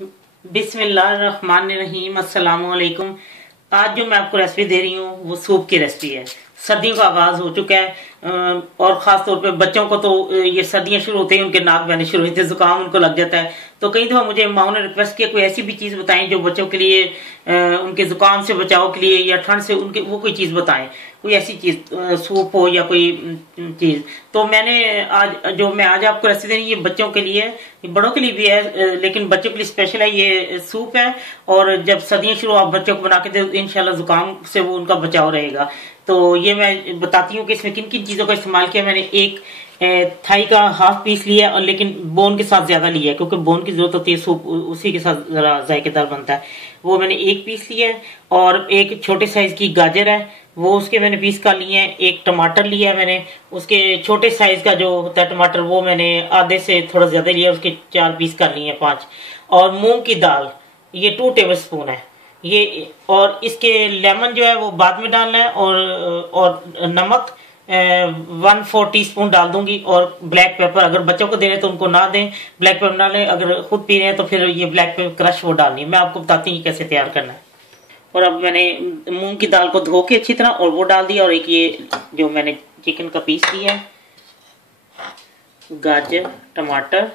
बिस्मिल्लाहिर्रहमानिर्रहीम, अस्सलाम वालेकुम। आज जो मैं आपको रेसिपी दे रही हूँ वो सूप की रेसिपी है। सर्दियों का आगाज हो चुका है और खास तौर पे बच्चों को तो ये सर्दियां शुरू होते ही उनके नाक बहने शुरू होते हैं, जुकाम उनको लग जाता है। तो कई दफा मुझे माओ ने रिक्वेस्ट किया कोई ऐसी भी चीज बताएं जो बच्चों के लिए उनके जुकाम से बचाव के लिए या ठंड से उनके वो कोई चीज बताएं, कोई ऐसी चीज सूप हो या कोई चीज। तो मैंने आज आपको रेसिपी देनी ये बच्चों के लिए, बड़ों के लिए भी है लेकिन बच्चों के लिए स्पेशल है। ये सूप है और जब सर्दियां शुरू आप बच्चों को बना के दे इंशाल्लाह जुकाम से वो उनका बचाव रहेगा। तो ये मैं बताती हूँ कि इसमें किन किन चीजों का इस्तेमाल किया। मैंने एक थाई का हाफ पीस लिया और लेकिन बोन के साथ ज्यादा लिया है क्योंकि बोन की जरूरत होती है, सूप उसी के साथ जरा जायकेदार बनता है। वो मैंने एक पीस लिया है और एक छोटे साइज की गाजर है वो उसके मैंने पीस कर लिए हैं। एक टमाटर लिया है मैंने, उसके छोटे साइज का जो होता है टमाटर वो मैंने आधे से थोड़ा ज्यादा लिया, उसके 4 पीस कर लिए हैं 5। और मूंग की दाल ये 2 टेबल स्पून है ये। और इसके लेमन जो है वो बाद में डालना है और नमक 1/4 टीस्पून डाल दूंगी। और ब्लैक पेपर अगर बच्चों को दे रहे हैं तो उनको ना दें, ब्लैक पेपर डालें। अगर खुद पी रहे हैं तो फिर ये ब्लैक पेपर क्रश वो डालनी है। मैं आपको बताती हूँ कैसे तैयार करना है। और अब मैंने मूंग की दाल को धो के अच्छी तरह और वो डाल दिया। और एक ये जो मैंने चिकन का पीस लिया है, गाजर, टमाटर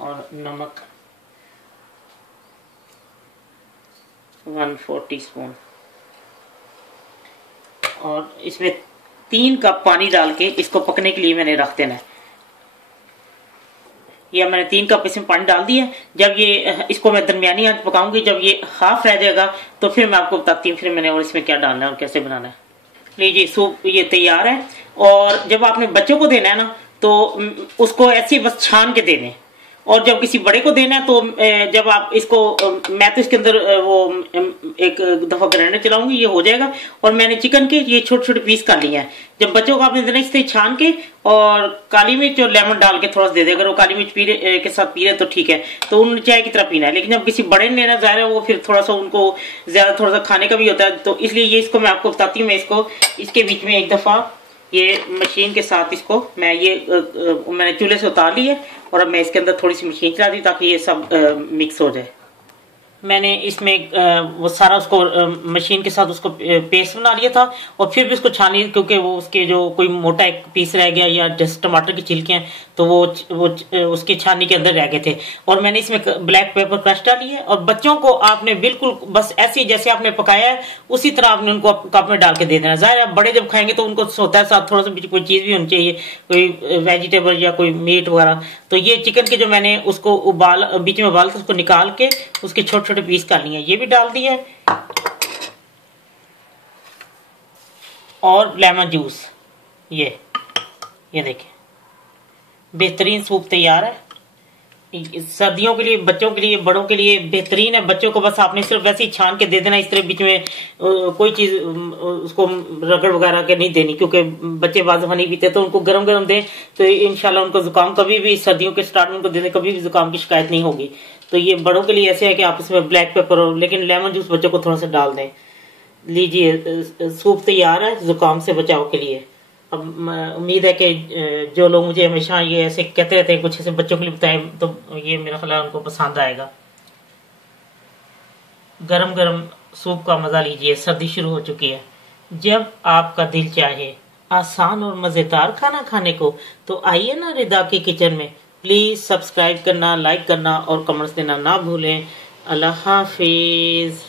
और नमक 1/4 टीस्पून। और इसमें 3 कप पानी डाल के इसको पकने के लिए मैंने रख देना है। या मैंने 3 कप इसमें पानी डाल दिया। जब ये इसको मैं दरमियानी आंच पकाऊंगी, जब ये हाफ रह जाएगा तो फिर मैं आपको बताती हूँ फिर मैंने और इसमें क्या डालना है और कैसे बनाना है। लीजिए सूप ये तैयार है। और जब आपने बच्चों को देना है ना तो उसको ऐसे बस छान के दे दें। और जब किसी बड़े को देना है तो जब आप इसको मैं तो इसके अंदर वो एक दफा ग्राइंडर चलाऊंगी, ये हो जाएगा। और मैंने चिकन के ये छोटे छोटे पीस कर लिए हैं। जब बच्चों को आपने देना इससे छान के और काली मिर्च और लेमन डाल के थोड़ा सा दे दे। अगर वो काली मिर्च पीरे के साथ पी रहे तो ठीक है, तो उन चाय की तरह पीना है। लेकिन जब किसी बड़े ने लेना जाहिर है वो फिर थोड़ा सा उनको ज्यादा थोड़ा सा खाने का भी होता है, तो इसलिए ये इसको मैं आपको बताती हूँ। मैं इसको इसके बीच में एक दफा ये मशीन के साथ इसको मैंने चूल्हे से उतार ली है और अब मैं इसके अंदर थोड़ी सी मशीन चला दी ताकि ये सब मिक्स हो जाए। मैंने इसमें वो सारा उसको मशीन के साथ उसको पेस्ट बना लिया था और फिर भी उसको छान लिया क्योंकि वो उसके जो कोई मोटा एक पीस रह गया या जैसे टमाटर की छिलके हैं तो वो उसके छाननी के अंदर रह गए थे। और मैंने इसमें ब्लैक पेपर क्रश डाली है। और बच्चों को आपने बिल्कुल बस ऐसे जैसे आपने पकाया है उसी तरह आपने उनको कप में डाल के दे देना। जाहिर है बड़े जब खाएंगे तो उनको होता है साथ थोड़ा सा कोई चीज भी होनी चाहिए, कोई वेजिटेबल या कोई मीट वगैरह। तो ये चिकन के जो मैंने उसको बीच में उबाल के उसको निकाल के उसके छोटे छोटे पीस कर लिए, ये भी डाल दिया। और लेमन जूस ये देखिए बेहतरीन सूप तैयार है। सर्दियों के लिए, बच्चों के लिए, बड़ों के लिए बेहतरीन है। बच्चों को बस आपने सिर्फ वैसे ही छान के दे देना, इस तरह बीच में कोई चीज उसको रगड़ वगैरह के नहीं देनी क्योंकि बच्चे बाज़ नहीं पीते। तो उनको गरम गरम दें तो इंशाल्लाह उनको जुकाम कभी भी सर्दियों के स्टार्ट में उनको देने कभी भी जुकाम की शिकायत नहीं होगी। तो ये बड़ों के लिए ऐसे है कि आप इसमें ब्लैक पेपर और लेकिन लेमन जूस बच्चों को थोड़ा सा डाल दें। लीजिए सूप तैयार है जुकाम से बचाव के लिए। अब उम्मीद है कि जो लोग मुझे हमेशा ये ऐसे कहते रहते हैं कुछ ऐसे बच्चों के लिए बताएं तो ये मेरा ख्याल उनको पसंद आएगा। गरम गरम सूप का मजा लीजिए, सर्दी शुरू हो चुकी है। जब आपका दिल चाहे आसान और मजेदार खाना खाने को तो आइए ना रिदा की किचन में। प्लीज सब्सक्राइब करना, लाइक करना और कमेंट्स देना ना भूलें। अल्लाह हाफिज।